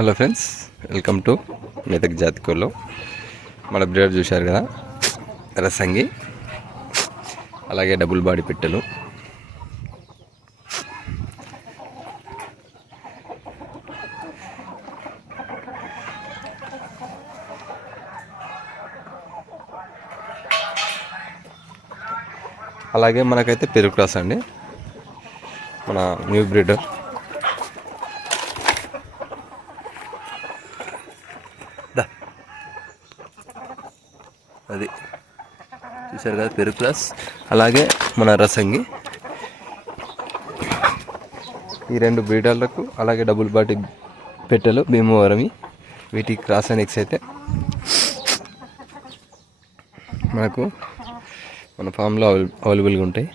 Hello friends welcome to Medak జాతికోలో మన బ్రేడ్ చూశారు కదా రసంగి అలాగే డబుల్ బాడీ పెట్టెలు. అలాగే మనకైతే పెరుగు క్రాస్ అండి మన న్యూ బ్రీడర్ చూసారు కదా పెరుగు ప్లస్ అలాగే మన రసంగి. ఈ రెండు బ్రీడర్లకు అలాగే డబుల్ బాటి పెట్టెలు భీమవరమి. వీటి క్రాస్ అండ్ ఎక్స్ అయితే మనకు మన ఫామ్లో అవైలబుల్గా ఉంటాయి.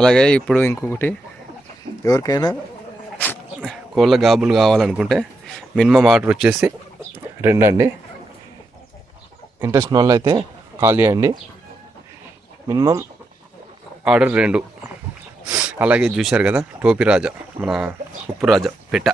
అలాగే ఇప్పుడు ఇంకొకటి ఎవరికైనా కోళ్ళ గాబులు కావాలనుకుంటే మినిమం ఆర్డర్ వచ్చేసి రెండండి. ఇంట్రెస్ట్ వాళ్ళు అయితే కాల్ చేయండి. మినిమం ఆర్డర్ రెండు. అలాగే చూశారు కదా టోపీ రాజా మన ఉప్పు రాజా పెట్ట.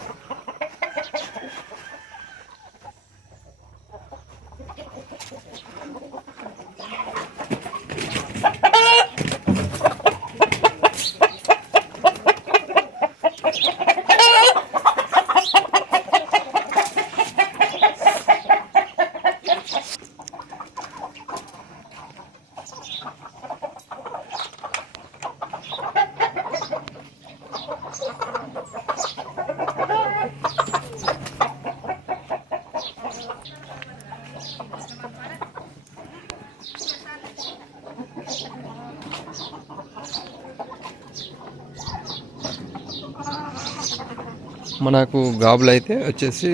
మనకు గాబులు అయితే వచ్చేసి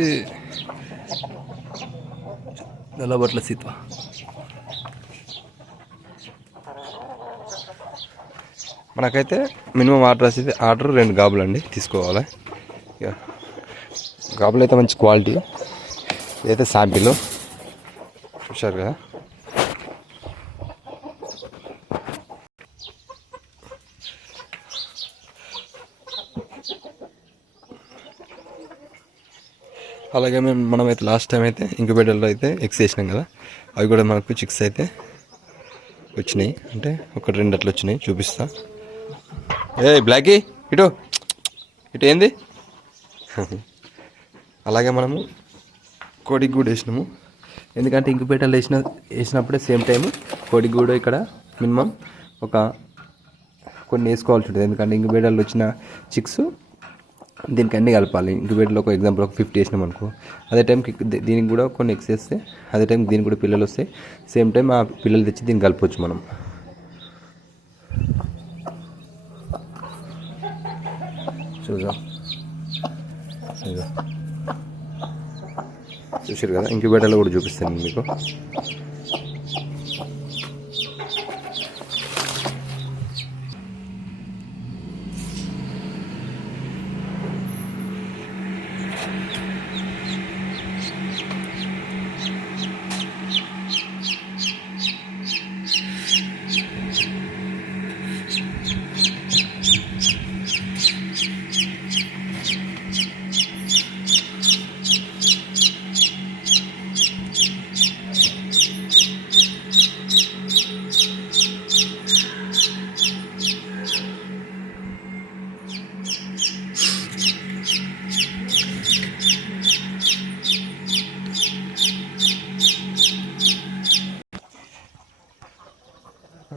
నల్లబట్ల సీత. మనకైతే మినిమం ఆర్డర్ వచ్చేసి ఆర్డర్ రెండు గాబులు అండి తీసుకోవాలి. గాబులు అయితే మంచి క్వాలిటీ ఇదైతే శాంపిల్ చూసారు కదా? అలాగే మేము మనమైతే లాస్ట్ టైం అయితే ఇంక్యుబేటర్లో అయితే ఎక్స్ వేసినాం కదా. అవి కూడా మనకు చిక్స్ అయితే వచ్చినాయి. అంటే ఒక రెండు అట్లా వచ్చినాయి. చూపిస్తా. ఏ బ్లాకీ ఇటు. ఇటు ఏంది? అలాగే మనము కోడికి కూడా వేసినాము. ఎందుకంటే ఇంక్యుబేటర్లో వేసిన వేసినప్పుడే సేమ్ టైం కోడికి కూడా ఇక్కడ మినిమం ఒక కొన్ని వేసుకోవాల్సి ఉంటుంది. ఎందుకంటే ఇంక్యుబేటర్లో వచ్చిన చిక్స్ దీనికి అన్నీ కలపాలి. ఇంక్యుబేటర్లో ఒక ఎగ్జాంపుల్ ఒక ఫిఫ్టీ వేసినాం అనుకో. అదే టైంకి దీనికి కూడా కొన్ని ఎక్స్ వేస్తే అదే టైం దీనికి కూడా పిల్లలు వస్తాయి సేమ్ టైం ఆ పిల్లలు తెచ్చి దీన్ని కలపవచ్చు మనం. చూద్దాం. చూసారు కదా? ఇంక్యుబేటర్లో కూడా చూపిస్తాను మీకు.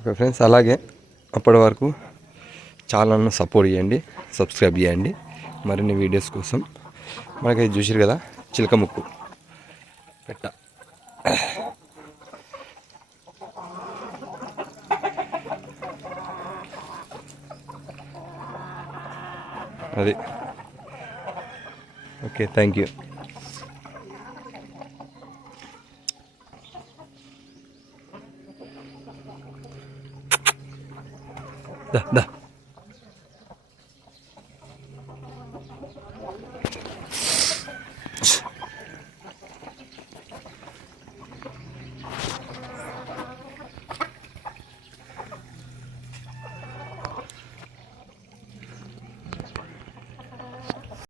ఓకే ఫ్రెండ్స్ అలాగే అప్పటి వరకు ఛానల్ను సపోర్ట్ చేయండి సబ్స్క్రైబ్ చేయండి. మరిన్ని వీడియోస్ కోసం మనకి చూసారు కదా చిలక ముక్కు. పెట్ట. అది. Okay thank you. 那那